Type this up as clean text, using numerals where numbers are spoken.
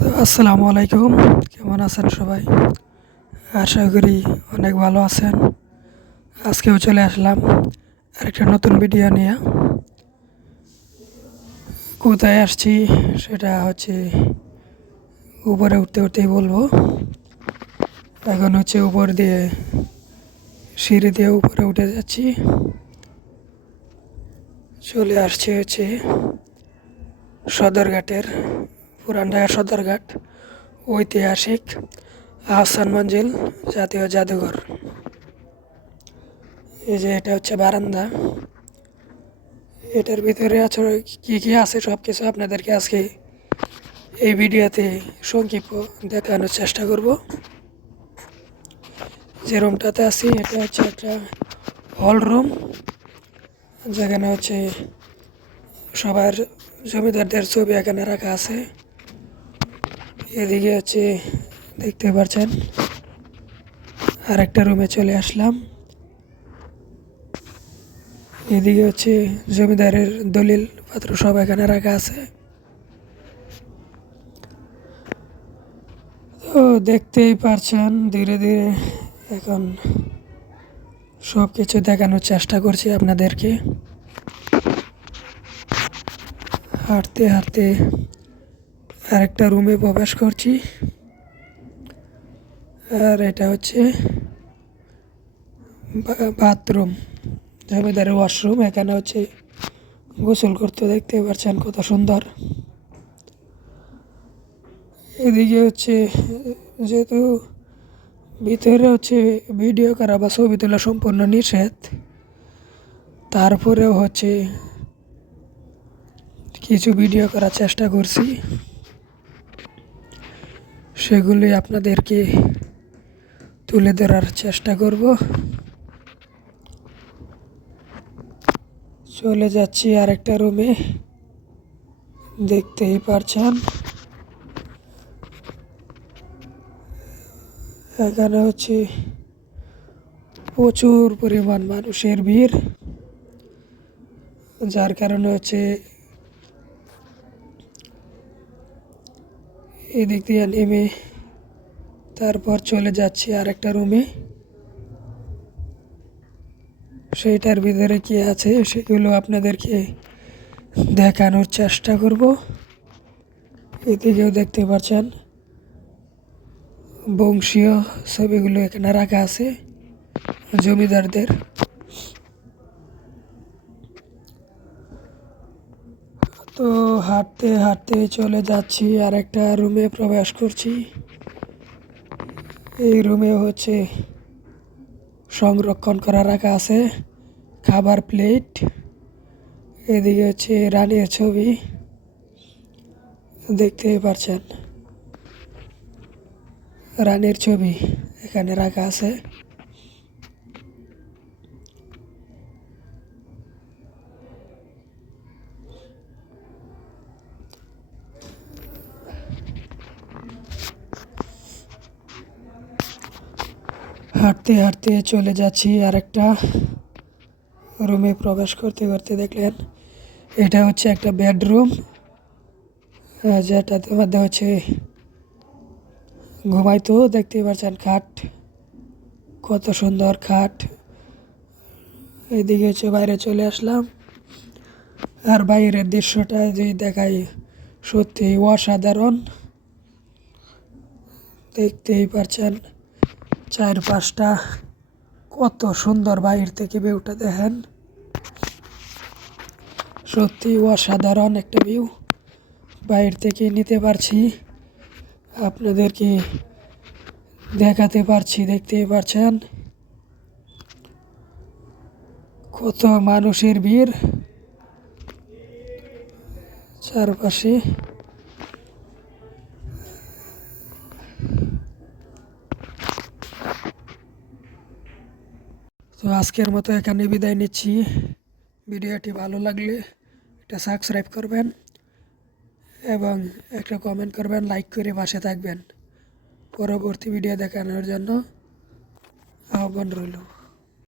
আসসালামু আলাইকুম। কেমন আছেন সবাই? আশা করি অনেক ভালো আছেন। আজকেও চলে আসলাম আরেকটা নতুন ভিডিও নিয়ে। কোথায় আসছি সেটা হচ্ছে উপরে উঠতে উঠতেই বলবো। এখন হচ্ছে উপর দিয়ে সিঁড়ি দিয়ে উপরে উঠে যাচ্ছি। চলে আসছে হচ্ছে সদরঘাটের, পুরান ঢাকা সদরঘাট ঐতিহাসিক আহসান মঞ্জিল জাতীয় জাদুঘর। এই যে এটা হচ্ছে বারান্দা। এটার ভিতরে আসলে কী কী আছে সব কিছু আপনাদেরকে আজকে এই ভিডিওতে সংক্ষিপ্ত দেখানোর চেষ্টা করব। যে রুমটাতে আছি এটা হচ্ছে একটা হল রুম, যেখানে হচ্ছে সবার জমিদারদের ছবি এখানে রাখা আছে। এদিকে হচ্ছে দেখতে পাচ্ছেন আরেকটা রুমে চলে আসলাম। এদিকে হচ্ছে জমিদারের দলিল পত্র সব এখানে রাখা আছে। তো দেখতেই পারছেন ধীরে ধীরে এখন সব কিছু দেখানোর চেষ্টা করছি আপনাদেরকে। হাঁটতে হাঁটতে আরেকটা রুমে প্রবেশ করছি। আর এটা হচ্ছে বাথরুম, জমিদারের ওয়াশরুম। এখানে হচ্ছে গোসল করতে দেখতে পাচ্ছেন কত সুন্দর। এদিকে হচ্ছে যেহেতু ভিতরে হচ্ছে ভিডিও করা বা ছবি তোলা সম্পূর্ণ নিষেধ, তারপরেও হচ্ছে কিছু ভিডিও করার চেষ্টা করছি, সেগুলি আপনাদেরকে তুলে ধরার চেষ্টা করব। চলে যাচ্ছি আরেকটা রুমে, দেখতেই পারছেন এখানে হচ্ছে প্রচুর পরিমাণ মানুষের ভিড়, যার কারণে হচ্ছে এদিক দিয়ে নেমে তারপর চলে যাচ্ছি আরেকটা রুমে। সেইটার ভিতরে কি আছে সেগুলো আপনাদেরকে দেখানোর চেষ্টা করব। এদিকেও দেখতে পাচ্ছেন বংশীয় ছবিগুলো এখানে রাখা আছে জমিদারদের। তো হাঁটতে হাঁটতে চলে যাচ্ছি আর একটা রুমে প্রবেশ করছি। এই রুমে হচ্ছে সংরক্ষণ করা রাখা আছে খাবার প্লেট। এদিকে হচ্ছে রানীর ছবি দেখতেই পাচ্ছেন, রানীর ছবি এখানে রাখা আছে। হাঁটতে হাঁটতে চলে যাচ্ছি আরেকটা রুমে প্রবেশ করতে করতে দেখলেন এটা হচ্ছে একটা বেডরুম, যেটাতে মধ্যে হচ্ছে ঘুমাইতো। দেখতেই পাচ্ছেন খাট, কত সুন্দর খাট। এদিকে হচ্ছে বাইরে চলে আসলাম, আর বাইরের দৃশ্যটা যদি দেখাই সত্যি অসাধারণ। দেখতেই পাচ্ছেন চারপাশটা কত সুন্দর, বাইরে থেকে ভিউটা দেখেন, সত্যি অসাধারণ একটা ভিউ বাইরে থেকে নিতে পারছি, আপনাদেরকে দেখাতে পারছি। দেখতেই পাচ্ছেন কত মানুষের ভিড় চারপাশে। তো আজকের মতো এখানে বিদায় নিচ্ছি। ভিডিওটি ভালো লাগলে একটা সাবস্ক্রাইব করবেন এবং একটা কমেন্ট করবেন, লাইক করে পাশে থাকবেন। পরবর্তী ভিডিও দেখানোর জন্য আহ্বান রইল।